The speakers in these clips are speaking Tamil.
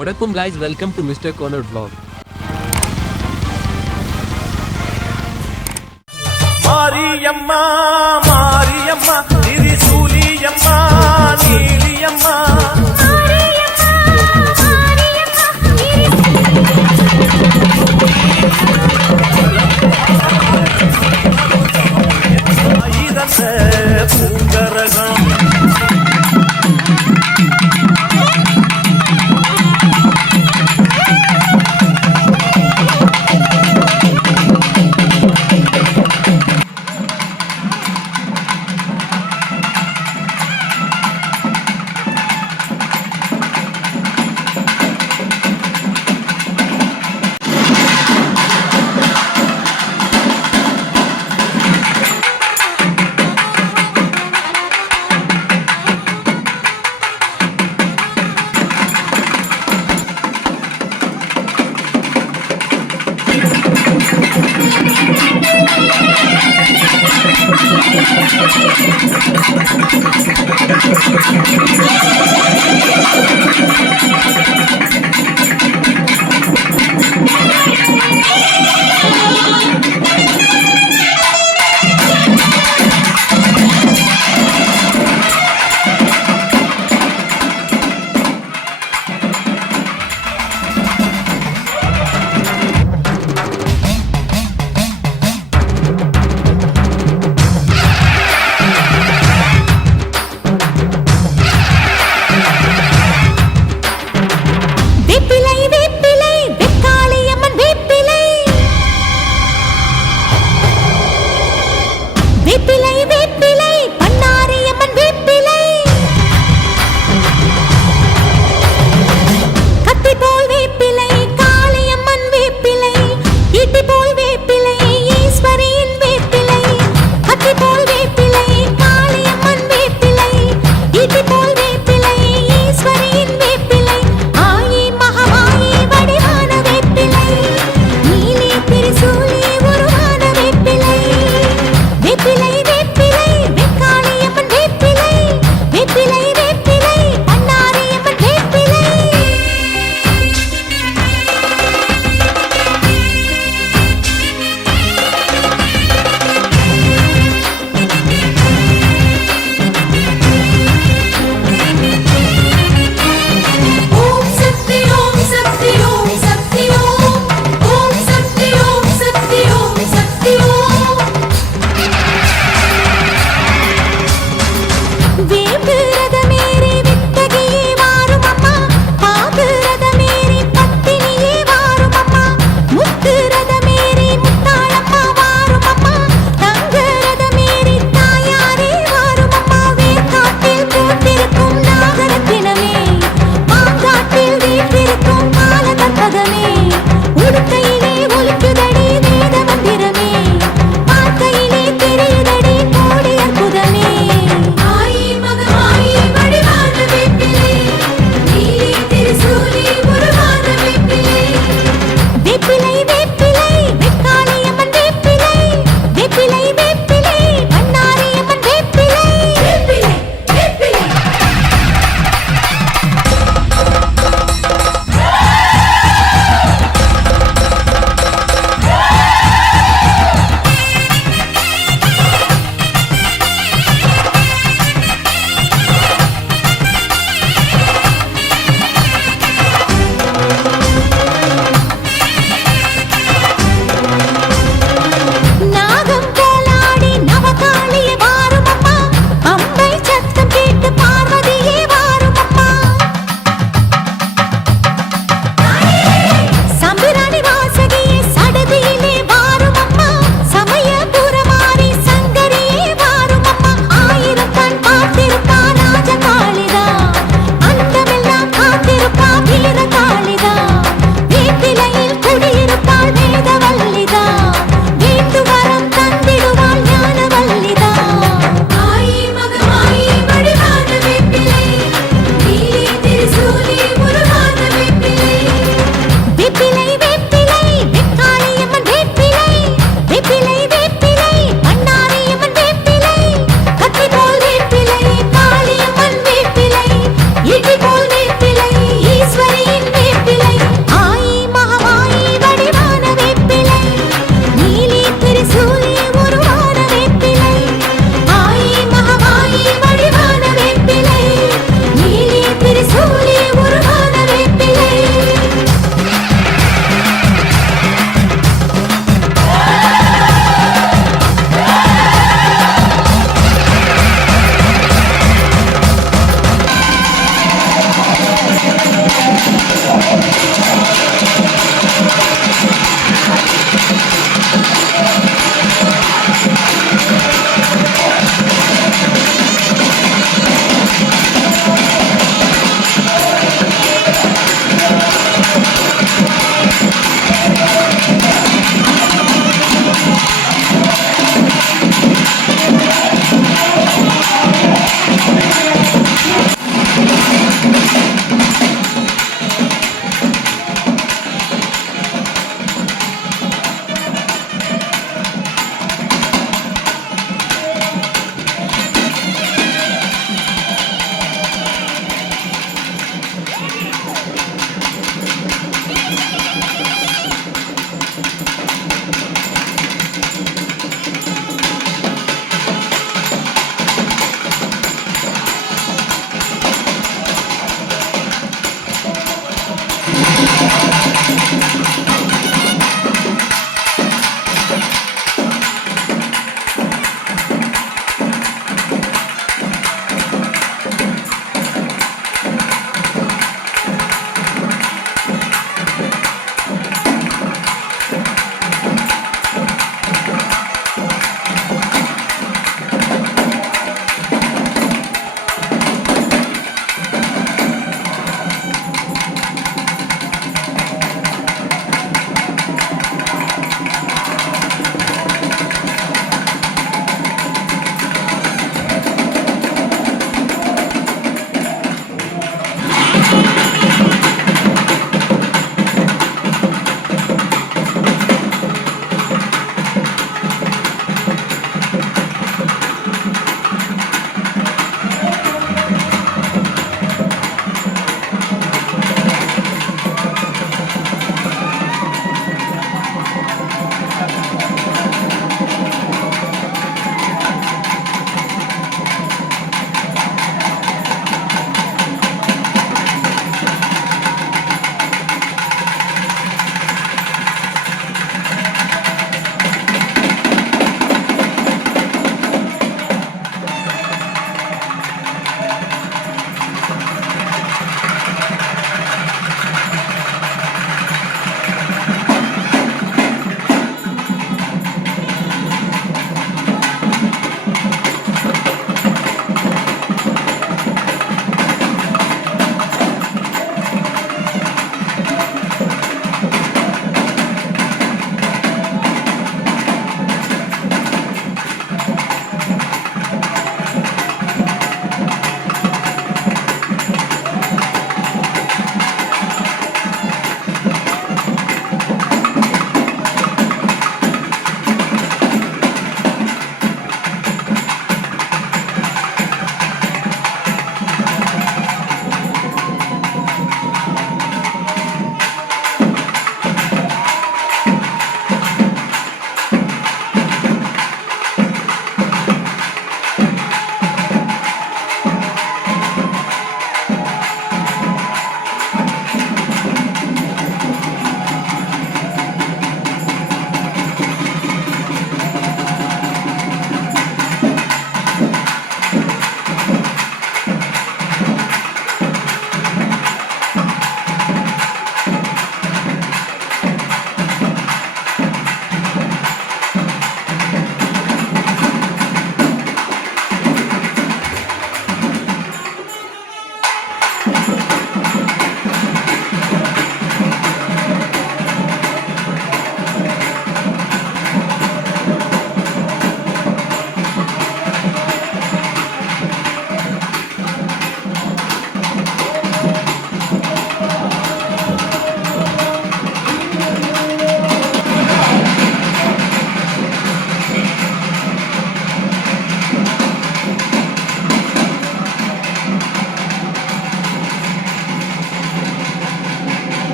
வணக்கம் guys, welcome to Mr. Corner vlog. Mariamma Mariamma திரிசூலியம்மா Neeliyamma இதந்த பூங்கரகம்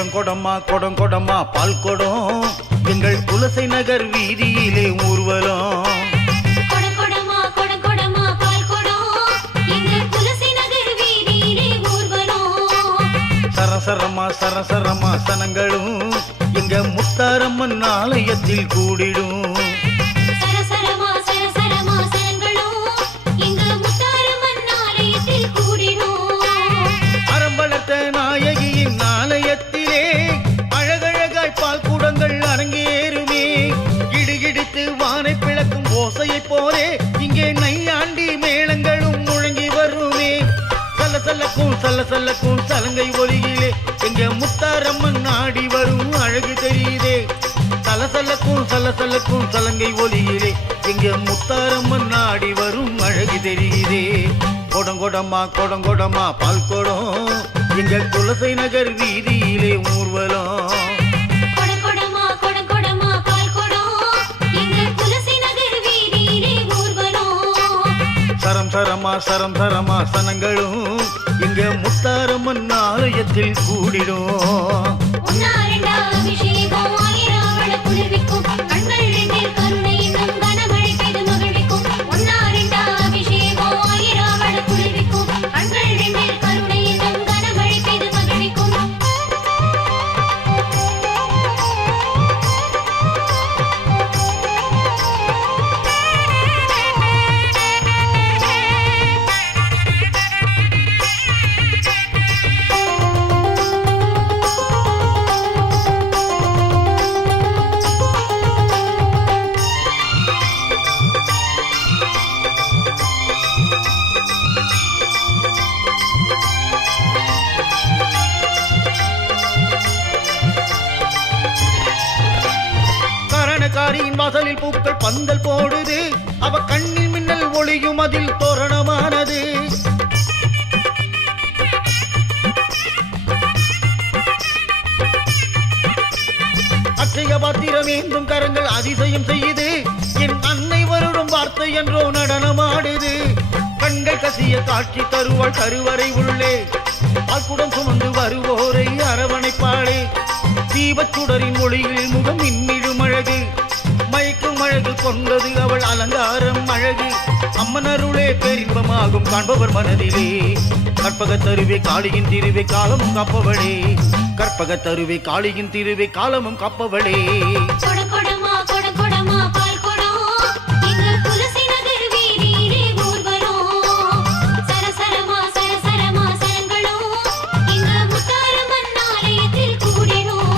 கொடங்கொடமா கொடங்கொடமா பால் கொடம் எங்கள் குலசை நகர் வீதியிலே ஊர்வலம். கொடகொடமா கொடகொடமா பால் கொடம் எங்கள் குலசை நகர் வீதியிலே ஊர்வலம். சரசரமா சரசரமா சனங்களும் எங்க முத்தாரம்மன் ஆலயத்தில் கூடிடும். சரசரமா சரசரமா சனங்களும் எங்க முத்தாரம்மன் ஆலயத்தில் கூடிடும். அறம்பளத்த நாயகியின் ஆலயத்திலே அழகழகாய் பால் கூடங்கள் அரங்கேறுமே. இடிகிடித்து வானை பிளக்கும் ஓசையை போலே இங்கே நையாண்டி மேளங்களும் முழங்கி வருமே. சலசலக்கும் சலசலக்கும் சலங்கை ஒலியிலே எங்க முத்தாரம்மன் ஆடி வரும் அழகு தெரியுதே. சலசலக்கும் சலசலக்கும் சலங்கை ஒலியிலே எங்க முத்தாரம்மன் ஆடி வரும் அழகு தெரியுதே. கொடங்கொடமா கொடங்கொடமா பால் கொடம் எங்க குலசை நகர் வீதியிலே ஊர்வலம். கொடகொடமா கொடகொடமா பால் கொடம் எங்கள் குலசை நகர் வீதியிலே ஊர்வலம். சரம் சரமா சரம் சரமா சனங்களும் இங்க முத்தாரம்மன் ஆலயத்தில் கூடிடும். உன்னாரண்டா அபிஷேகம் ஆயிராவள குளிர்விக்கும் கண்கள் ரெண்டில் கருணை என்னும் கனமழை பெய்து மகிழ்விக்கும். உன்னாரண்டா அபிஷேகம் ஆயிராவள குளிர்விக்கும் கண்கள் ரெண்டில் கருணை என்னும் கனமழை பெய்து மகிழ்விக்கும். கரணகாரியின் வாசலில் பூக்கள் பந்தல் போடுது. அவ கண்ணில் மின்னல் ஒளியும் அதில் தோரணமானது. அச்சய பாத்திரம் ஏந்தும் கரங்கள் அதிசயம் செய்யுது. என் அன்னை வருடும் வார்த்தை என்றோ நடனமாடுது. கண்கள் கசிய காட்சி தருவாள் கருவறை உள்ளே. பால்குடம் சுமந்து வருவோரை அரவணைப்பாளே. தீபச்சுடரின் ஒளியில் முகம் மின்னிடும் அழகு. மயக்கும் அழகு கொண்டது அவள் அலங்காரம் அழகு. அம்மன் அருளே பேரின்பமாகும் காண்பவர் மனதிலே. கற்பக தருவே காளியின் திருவே காலமும் காப்பவளே. கற்பக தருவே காளியின் திருவே காலமும் காப்பவளே. கொடகொடமா கொடகொடமா பால் கொடம் எங்கள் குலசை நகர் வீதியிலே ஊர்வலம். சரசரமா சரசரமா சனங்களும் எங்க முத்தாரம்மன் ஆலயத்தில் கூடிடும்.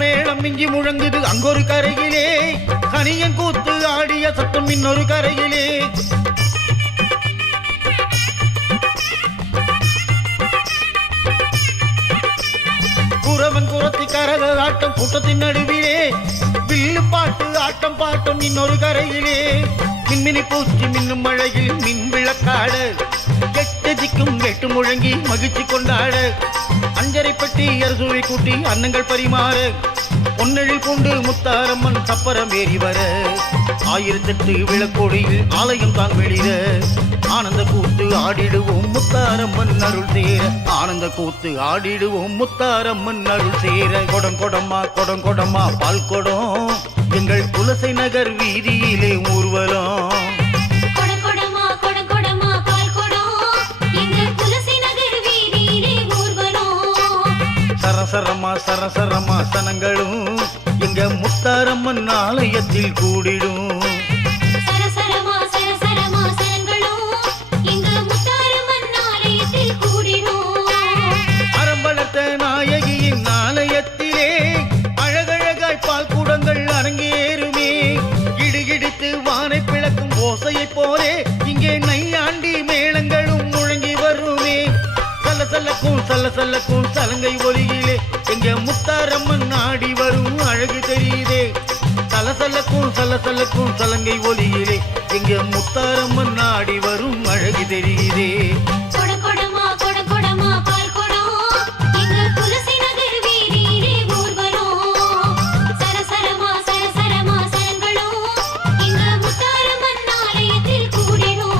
மேளம் மிஞ்சி முழங்குது அங்கொரு கரையிலே. கனியன் கூத்து ஆடிய சத்தம் இன்னொரு கரையிலே. குறவன் குரத்தி கரக ஆட்டம் கூட்டத்தின் நடுவிலே. வில்லு பாட்டு ஆட்டம் பாட்டம் இன்னொரு கரையிலே. மின்மினி பூச்சி மின்னும் மழையில் மின் விளக்காட. எட்டு திக்கும் எட்டு முழங்கி மகிழ்ச்சி கொண்டாட. அஞ்சரை பட்டி அரசூரை கூட்டி அன்னங்கள் பரிமாற. பொன்னெழில் கொண்டு முத்தாரம்மன் சப்பரம் ஏறி வர. 1008 விளக்கோடியில் ஆலயம் தான் வெளியிட. ஆனந்த கூத்து ஆடிடுவோம் முத்தாரம்மன் அருள் சேர. ஆனந்த கூத்து ஆடிடுவோம் முத்தாரம்மன் அருள் சேர. கொடங்கொடமா கொடங்கொடமா பால் கொடம் எங்கள் குலசை நகர் வீதியிலே ஊர்வலம். கொடகொடமா கொடகொடமா பால் கொடம் எங்கள் குலசை நகர் வீதியிலே ஊர்வலம். சரசரமா சரசரமா சனங்களும் எங்க முத்தாரம்மன் ஆலயத்தில் கூடிடும். சரசரமா சரசரமா சனங்களும் எங்க முத்தாரம்மன் ஆலயத்தில் கூடிடும். அறம்பளத்த நாயகியின் ஆலயத்திலே அழகழகாய் பால் கூடங்கள் அரங்கேறுமே. இடிகிடித்து வானை பிளக்கும் ஓசையை போலே இங்கே நையாண்டி மேளங்களும் முழங்கி வருமே. சலசலக்கும் சலசலக்கும் சலங்கை ஒலியிலே எங்க முத்தாரம்மன் ஆடி வரும் அழகு தெரியுதே. சலசலக்கும் சலசலக்கும் சலங்கை ஒலியிலே எங்க முத்தாரம்மன் ஆடி வரும் அழகு தெரியுதே. கொட கொடமா கொட கொடமா பால் கொடம் எங்க துளசி நகர் வீதியிலே ஊர்வலம். சரசரமா சரசரமா சரங்களும் எங்க முத்தாரம்மன் ஆலயத்தில் கூடிடும்.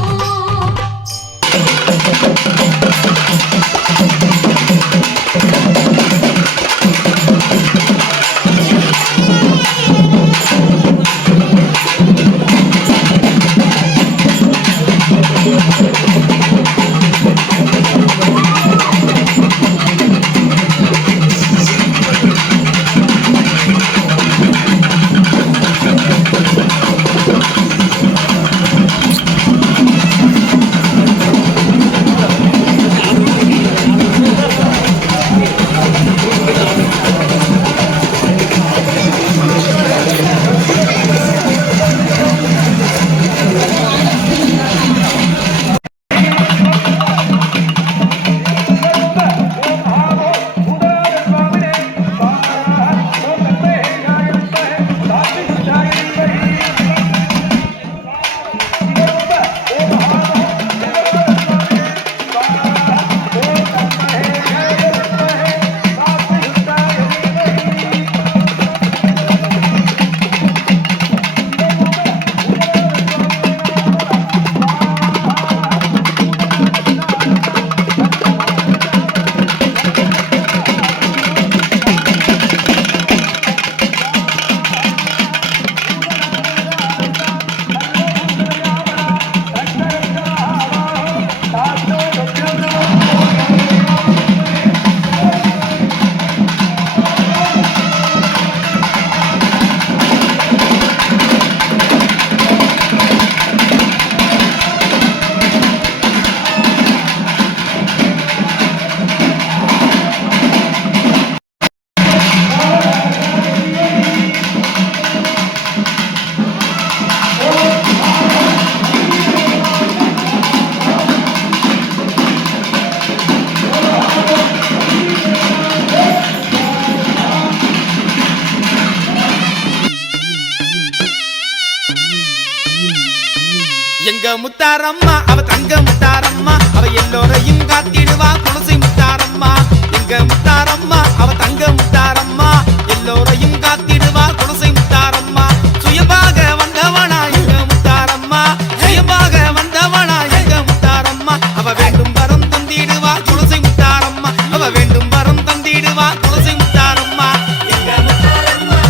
எங்க முத்தாரம்மா அவ தங்க முத்தாரம்மா அவ எல்லோரையும் காத்திடுவா துளசி முத்தாரம்மா. எங்க முத்தாரம்மா அவ தங்க முத்தாரம்மா எல்லோரையும் காத்திடுவா துளசி முத்தாரம்மா. சுயமாக வந்தவனா எங்க முத்தாரம்மா, சுயமாக வந்தவனா எங்க முத்தாரம்மா. அவ வேண்டும் வரம் தந்திடுவா துளசி முத்தாரம்மா, அவ வேண்டும் வரம் தந்திடுவா துளசி முத்தாரம்மா. எங்க முத்தாரம்மா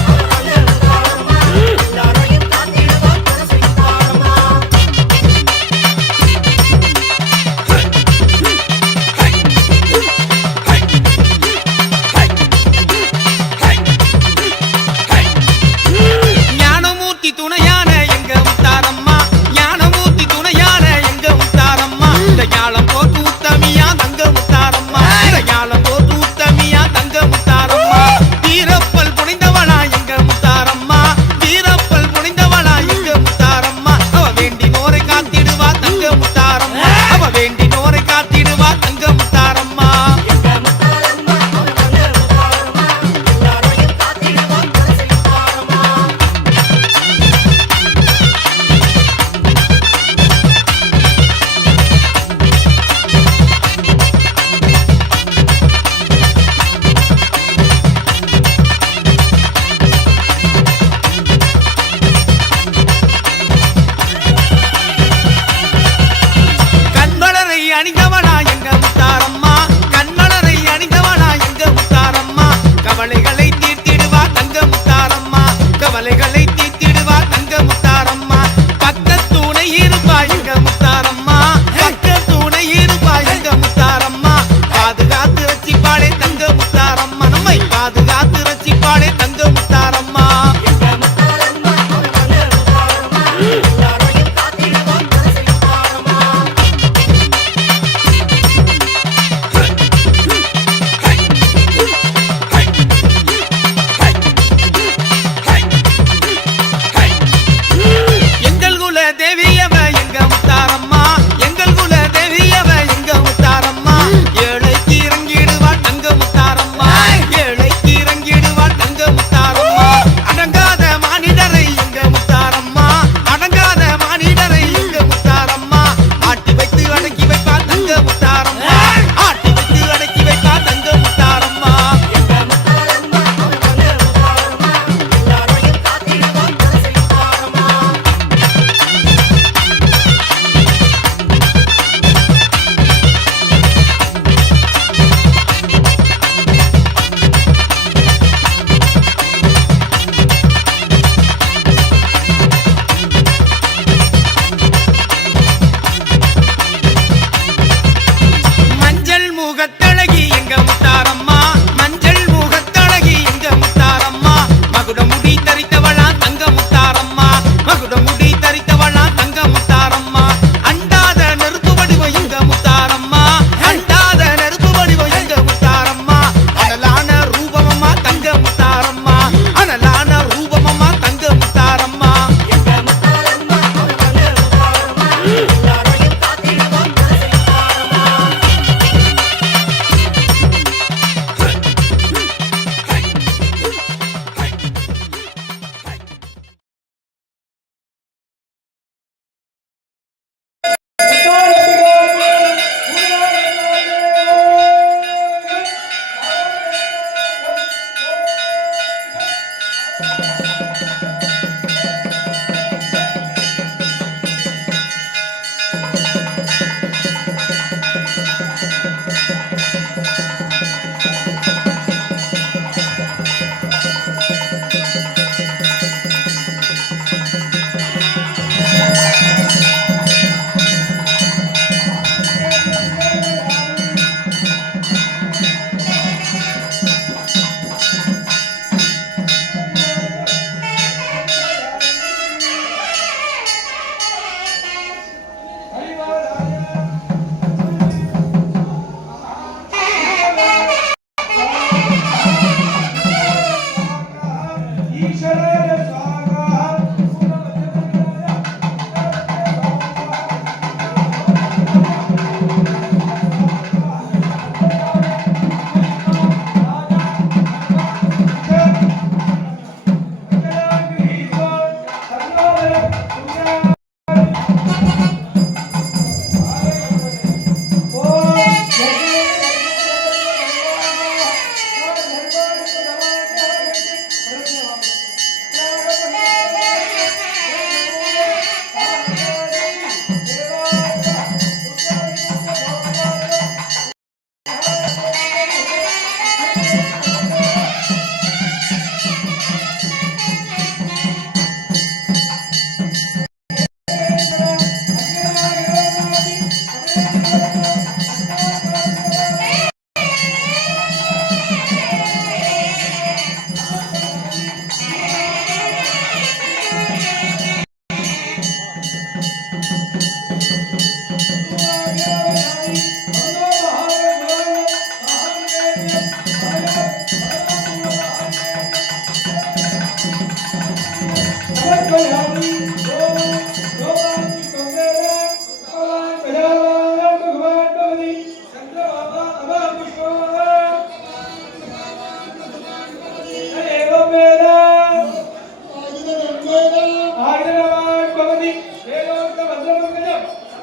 எல்லாரையும் காத்திடுவா துளசி முத்தாரம்மா.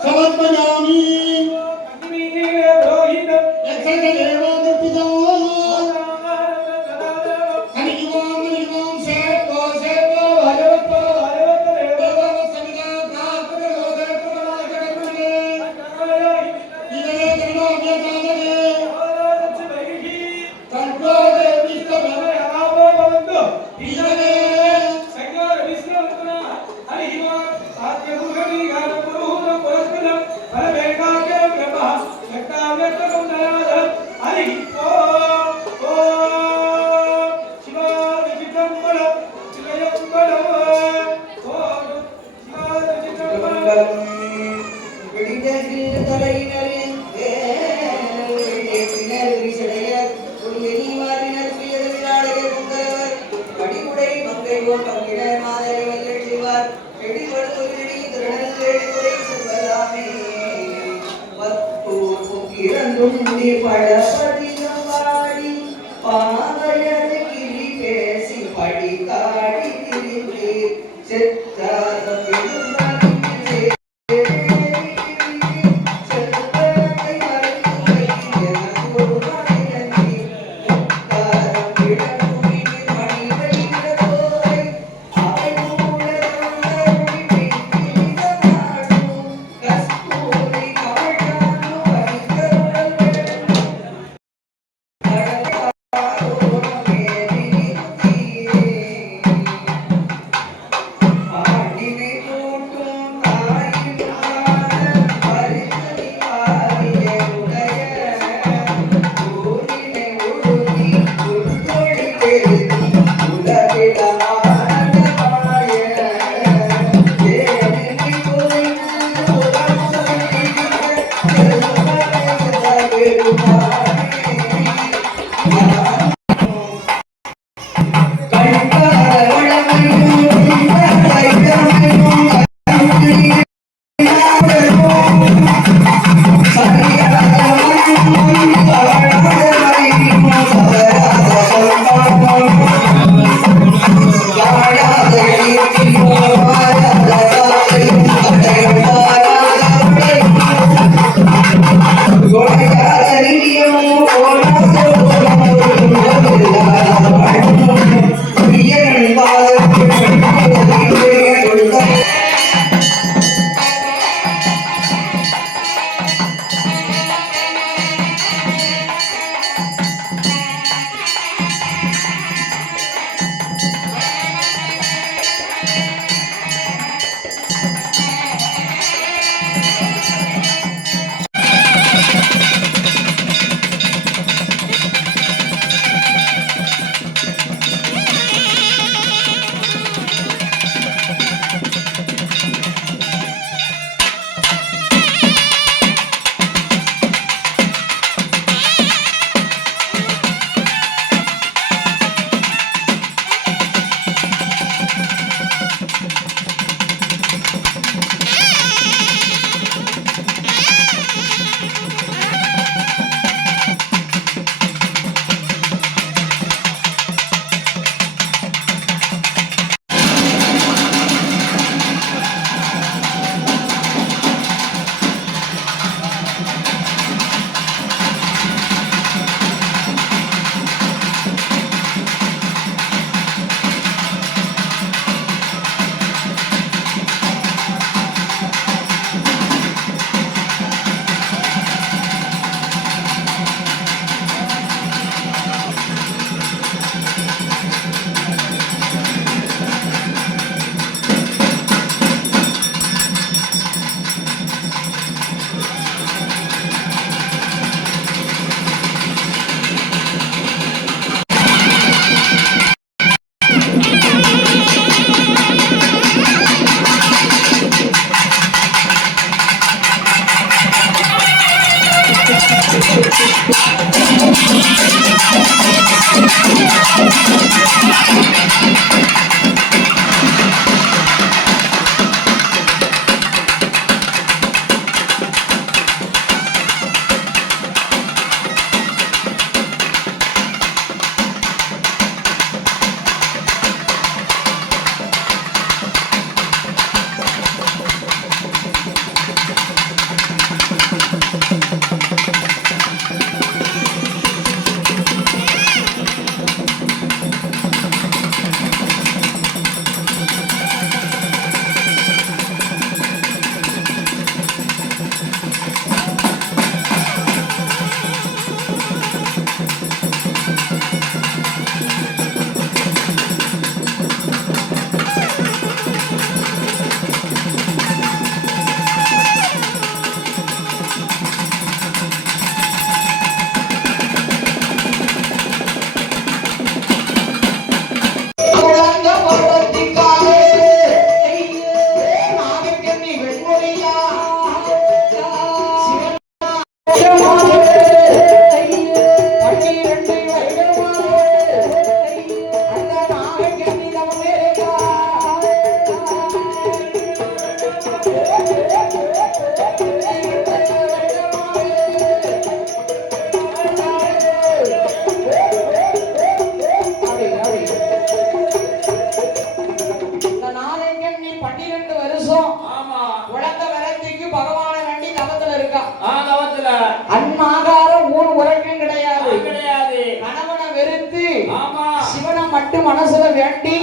समर्पयामि यक्षदेवादर्पितम् हरिः ओम सेतो भगवतो देववत्समिदा प्राप्तलोकप्रमाणकर्मणे इदरे करुणाव्यतादने तन्त्रोदेविष्टभवे आववन्तु इदरे இரண்டும் படபடினம் வாடி பாவையரை கிளி பேசி படிக்காடி திரிந்து செத்தாத மட்டும் மனசுல வேண்டி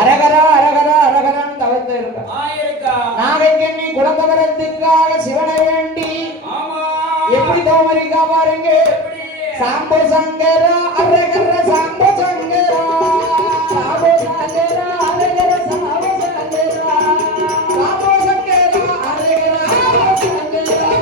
அரகரா அரகரா அரகரான்னு தவத்தை இருக்க நாகைக்கண்ணி குலத்தவரத்துக்காக சிவனை வேண்டி எப்படி தவறிக்கா பாருங்க சாம்போ சங்கரா அரகர சாம்போ சங்கரா சாம்போ சங்கரா அரகர சாம்போ சங்கரா சாம்போ சங்கரா அரகர சாம்போ சங்கரா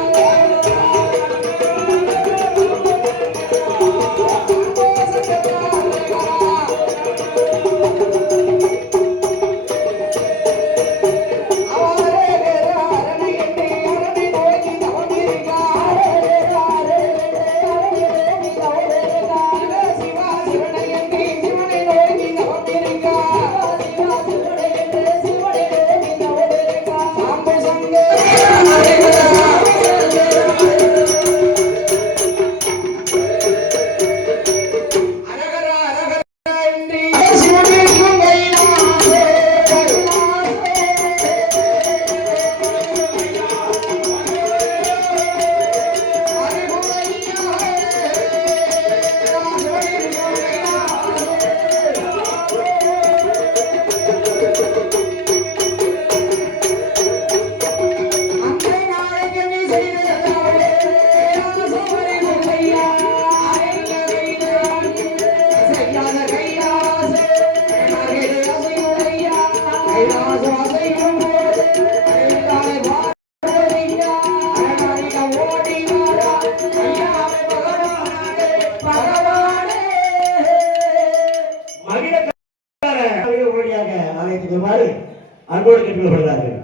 அன்போடு கேட்டுக்கொள்ளப்படுகிறார்கள்.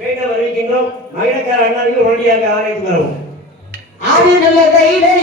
மீண்டும் அறிவிக்கின்றோம், மகிழக்கார அண்ணாவிகள் உடனடியாக ஆலயத்துக்கு வரவும். ஆதி நல்ல கையிலே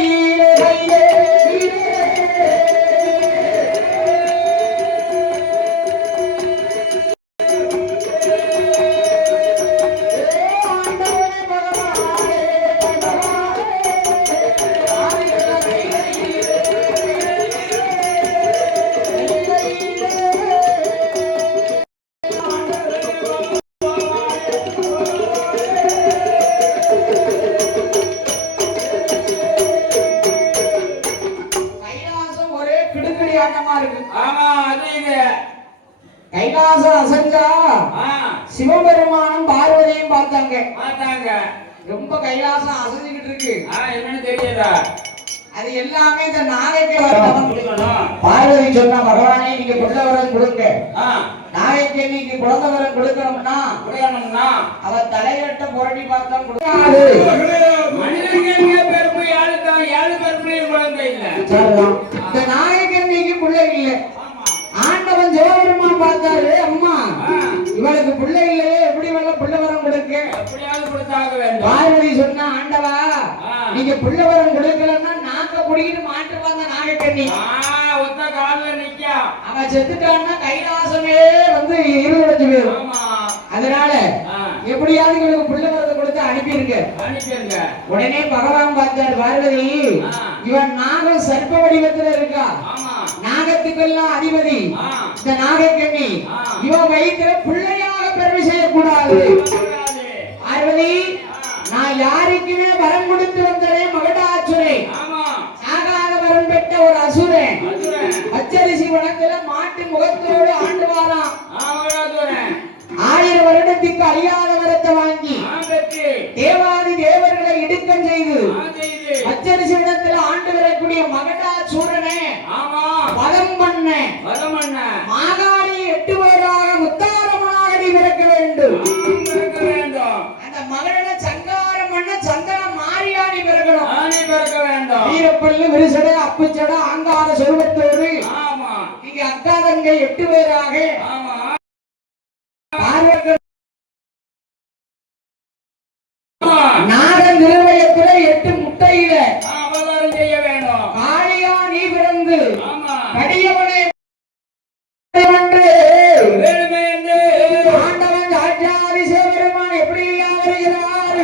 கைலாசம் அசஞ்சா சிவபெருமானும் பார்வதியும் பார்த்தாங்க. ரொம்ப கைலாசம் அசைஞ்சுக்கிட்டு இருக்கு. என்னன்னு தெரியல. அது எல்லாமே இந்த நாளைக்கு பார்வதி சொன்னா, பகவானே நீங்க குழந்தவரம் கொடுங்க. நாளைக்கு நீங்க குழந்தவரம் கொடுக்கணும்னா அவ தலையிட்ட புரட்டி பார்த்தா கொடுக்காது. இந்த நாயகன்னிக்கு பிள்ளை இல்லை. ஆண்டவன் சிவபெருமான் பார்த்தாரு, அம்மா இவளுக்கு பிள்ளை இல்லையே, எப்படி இவள பிள்ளை வரம் கொடுக்க? பார்வதி சொன்னா, ஆண்டவா நீங்க பிள்ளை வரம் கொடுக்கலன்னா நாக்க குடிக்கிட்டு மாட்டு வந்த நாகக்கண்ணி அவன் செத்துட்டான்னா கைலாசமே வந்து இருபது பேரும். அதனால எப்படியாவது இவளுக்கு பிள்ளை வரத்தை கொடுத்து அனுப்பிருங்க. உடனே பகவான் பார்த்தாரு, பார்வதி இவன் நாகம் சர்ப்ப வடிவத்துல இருக்கா, நாகத்துக்கெல்லாம் அதிபதி இந்த நாகக்கண்ணி, இவன் வயிற்றுல பிள்ளையாக பெருமை செய்யக்கூடாது. பார்வதி நான் யாருக்குமே வரம் கொடுத்து வந்தேன், மகடாசுரே ஆகாத வரம் பெற்ற ஒரு அசுரன் பச்சரிசி வனத்துல மாட்டு முகத்தோடு ஆண்டு வாரான். 1000 வருடத்துக்கு அழியாத வரத்தை வாங்கி தேவாதி தேவர்களை இடுக்கம் செய்து பச்சரிசி வனத்துல ஆண்டு வரக்கூடிய மகடாசூரனை வதம் பண்ண மாகாணி 8 பேராக முத்தாரமாக பிறக்க வேண்டும். அந்த மகனை சங்காரம் பண்ண சந்தன மாரியாணி பிறக்கணும். வீரப்பள்ளி விரிசடை அப்புச்சட ஆங்கார சொருவத்தோடு இங்க அக்காதங்க 8 பேராக நாடன் நிறுவயத்துல 8 முட்டையில செய்ய வேண்டும். காளியா நீ பிறந்து கடியவனை ஆண்டவன் ராஜாதி சிவபெருமான் எப்படி வருகிறார்?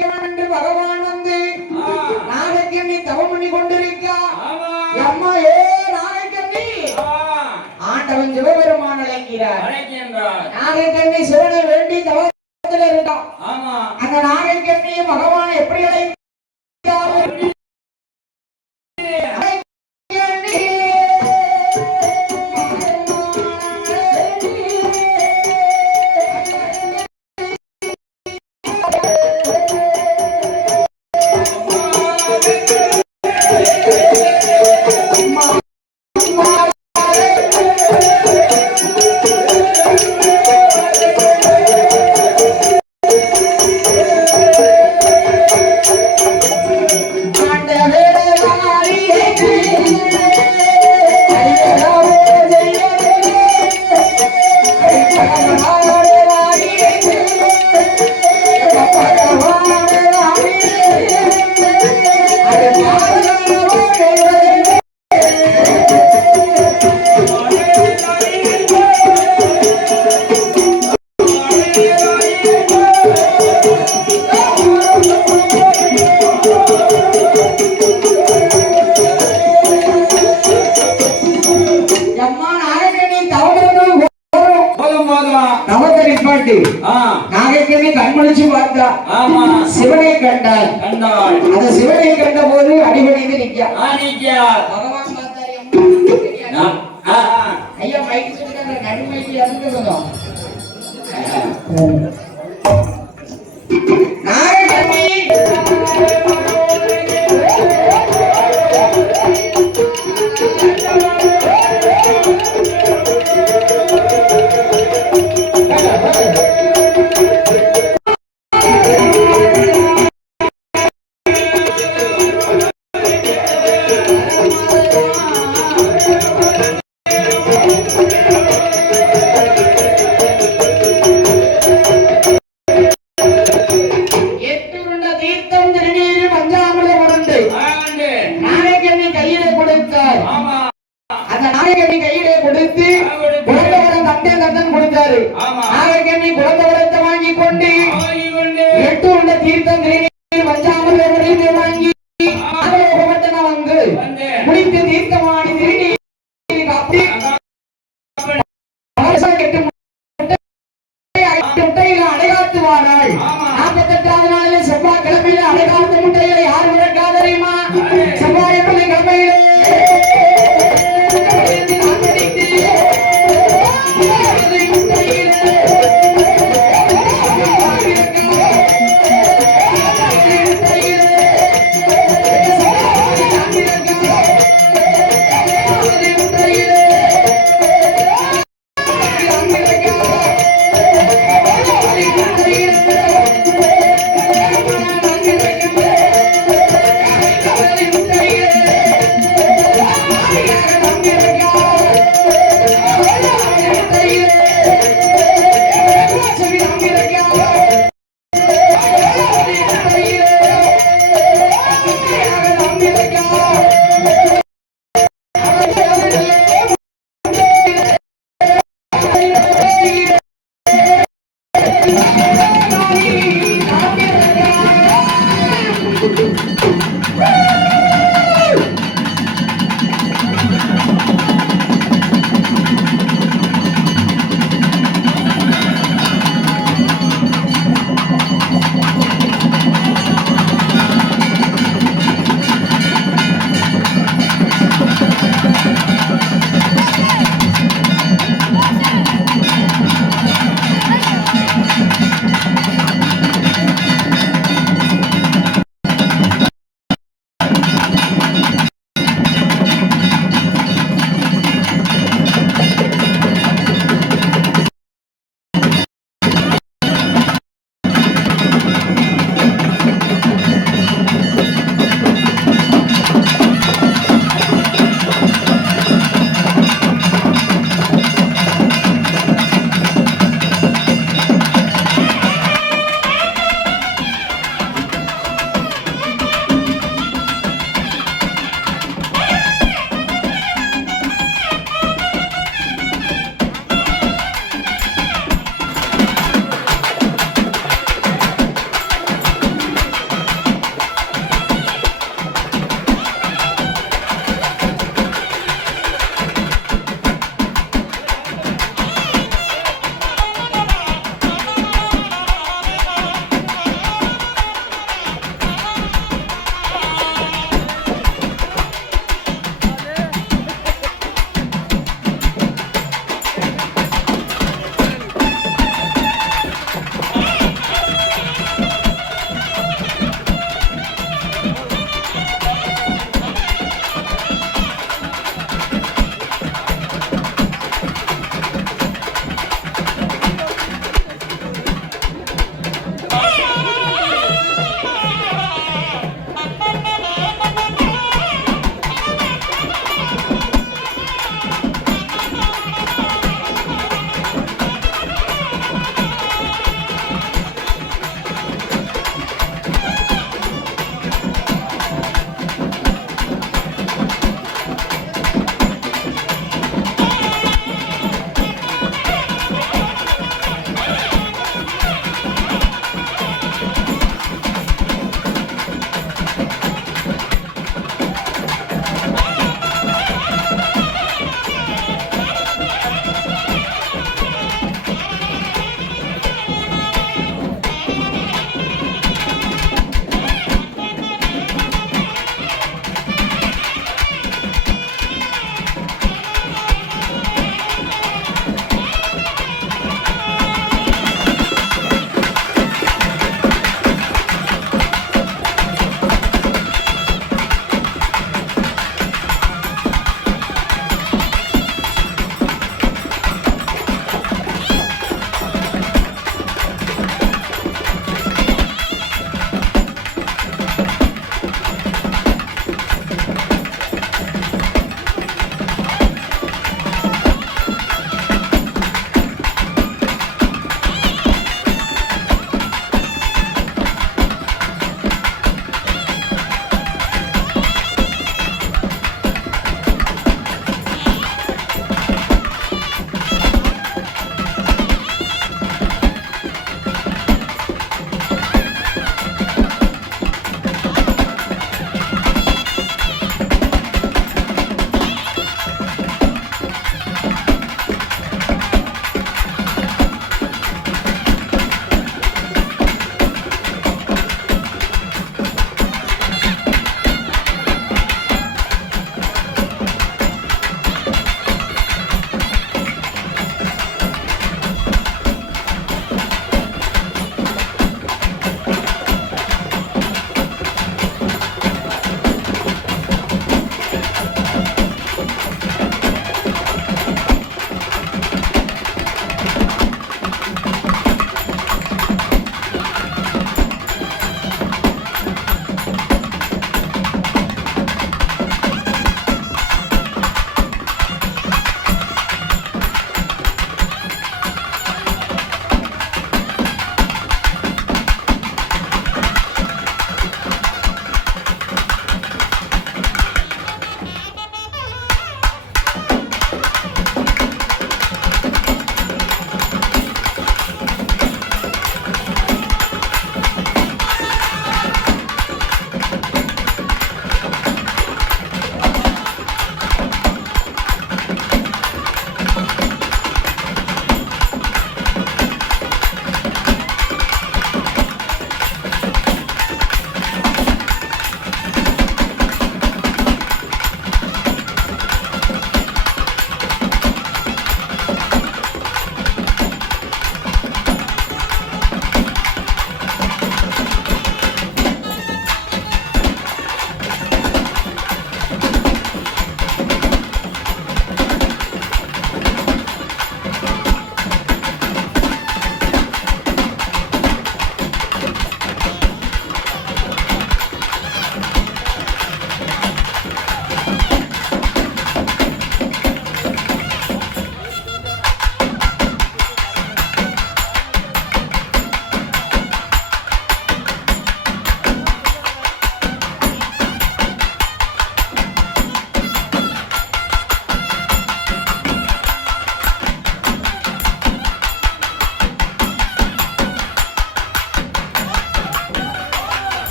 வைக்கலாம் என்று பகவான் வந்து நாகக்கண்ணி தவம் பண்ணி கொண்டிருக்கா. அம்மா ஏ நாகக்கண்ணி, ஆண்டவன் சிவபெருமான் அழைக்கிறார். நாகக்கண்ணி சிவனை வேண்டி தவத்தில் இருக்கான். அந்த நாகக்கண்ணியை பகவான் எப்படி அழைத்தார்? நாகக்கண்ணி கண்முழிச்சு பார்த்தா சிவனை கண்டாள். அந்த சிவனை கண்ட போது அடிபணிந்து நிற்கா. பகவான் பார்த்தாரு. ஐயா மைக்கு சொல்லிட்டாங்க, நடுமைக்கு இறந்துருந்தோம். நாகக்கண்ணி அடைகாத்துவார்கள். 48வது